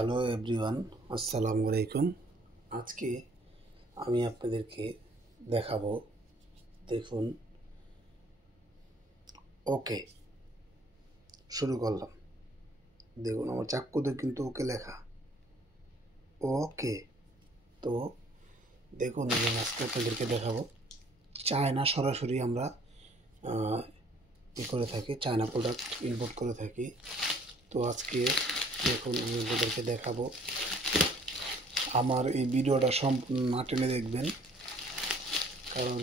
Hello everyone, আসসালামু আলাইকুম। আজকে আমি আপনাদেরকে দেখাবো, দেখুন। ওকে, শুরু করলাম। দেখুন আমার চাক্ষুতে কিন্তু ওকে লেখা, ওকে। তো দেখুন আজকে আপনাদেরকে দেখাবো চায়না সরাসরি আমরা করে থাকি, চায়না প্রোডাক্ট ইম্পোর্ট করে থাকি। তো আজকে দেখুন আমি আপনাদেরকে দেখাবো। আমার এই ভিডিওটা সম্পূর্ণ না টেনে দেখবেন, কারণ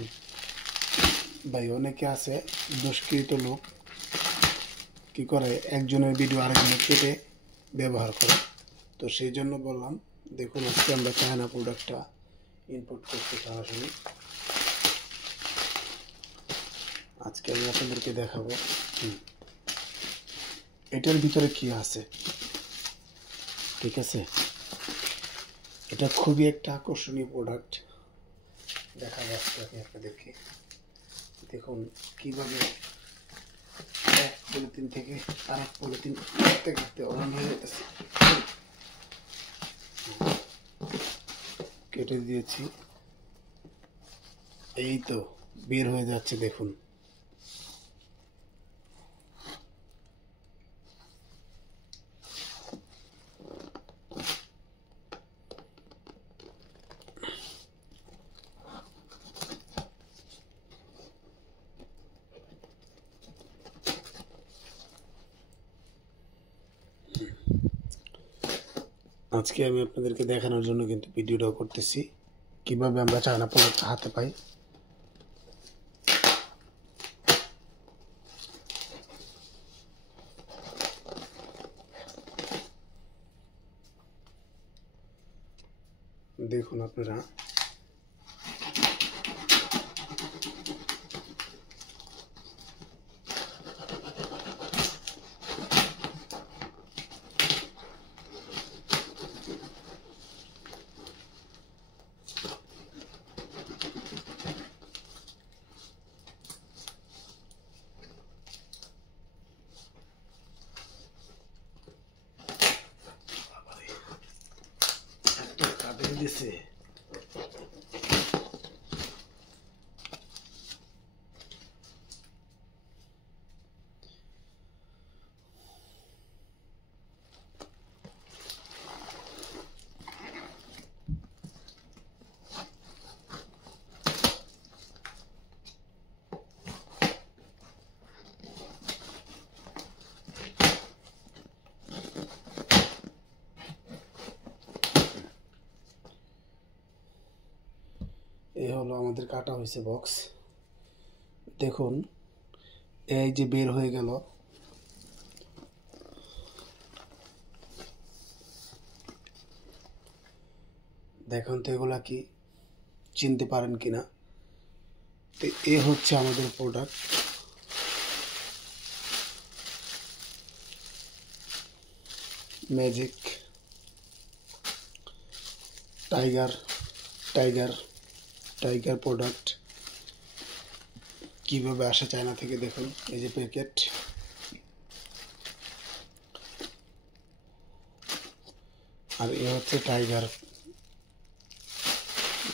ভাই অনেকে আছে দুষ্কৃত লোক কি করে একজনের ভিডিও আরেকজনের কেটে ব্যবহার করে। তো সেই জন্য বললাম, দেখুন আজকে আমরা চায়না প্রোডাক্টটা ইম্পোর্ট করতে সরাসরি। আজকে আমি আপনাদেরকে দেখাবো এটার ভিতরে কি আছে। ঠিক আছে, এটা খুবই একটা আকর্ষণীয় প্রোডাক্ট। দেখা যাচ্ছে আপনাদেরকে, দেখুন কিভাবে এক পলিথিন থেকে আর এক পলিথিন কাটতে কাটতে অন হয়ে যেতেছে। কেটে দিয়েছি, এই তো বের হয়ে যাচ্ছে। দেখুন আজকে আমি আপনাদেরকে দেখানোর জন্য কিন্তু ভিডিওটা করতেছি, কিভাবে আমরা চায়না প্রোডাক্ট হাতে পাই। দেখুন আপনারা, কাটে দিছে। এই হলো আমাদের কাটা হয়েছে বক্স। দেখুন এই যে বের হয়ে গেল, দেখুন তো এগুলা কি চিনতে পারেন কিনা। তো এ হচ্ছে আমাদের product. Magic tiger tiger tiger product কিভাবে আসে চায়না থেকে। দেখুন এই যে প্যাকেট, আর এ হচ্ছে টাইগার।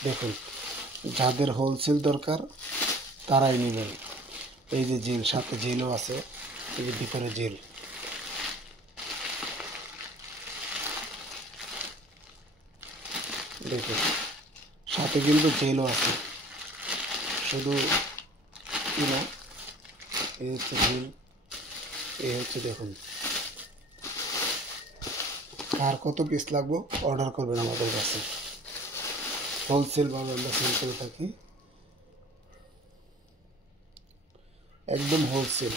দেখুন যাদের হোলসেল দরকার তারাই নেবেন। এই যে জেল, সাথে জেলও আছে, এই যে ভিতরে জেল। দেখুন সাথে কিন্তু জেলও আছে, শুধু কি না, এই হচ্ছে জেল, এই হচ্ছে। দেখুন আর কত পিস লাগবে অর্ডার করবেন আমাদের কাছে, হোলসেলভাবে আমরা সেল করে থাকি, একদম হোলসেল।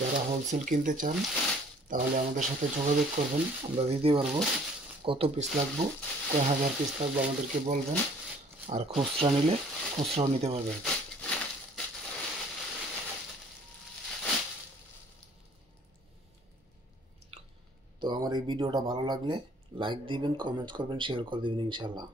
যারা হোলসেল কিনতে চান তাহলে আমাদের সাথে যোগাযোগ করবেন, আমরা দিতে পারবো। কত পিস লাগবে, কয় হাজার পিস লাগবে আমাদেরকে বলবেন, আর খুচরা নিলে খুচরাও নিতে পারবেন। তো আমার এই ভিডিওটা ভালো লাগলে লাইক দিবেন, কমেন্ট করবেন, শেয়ার করে দেবেন ইনশাল্লাহ।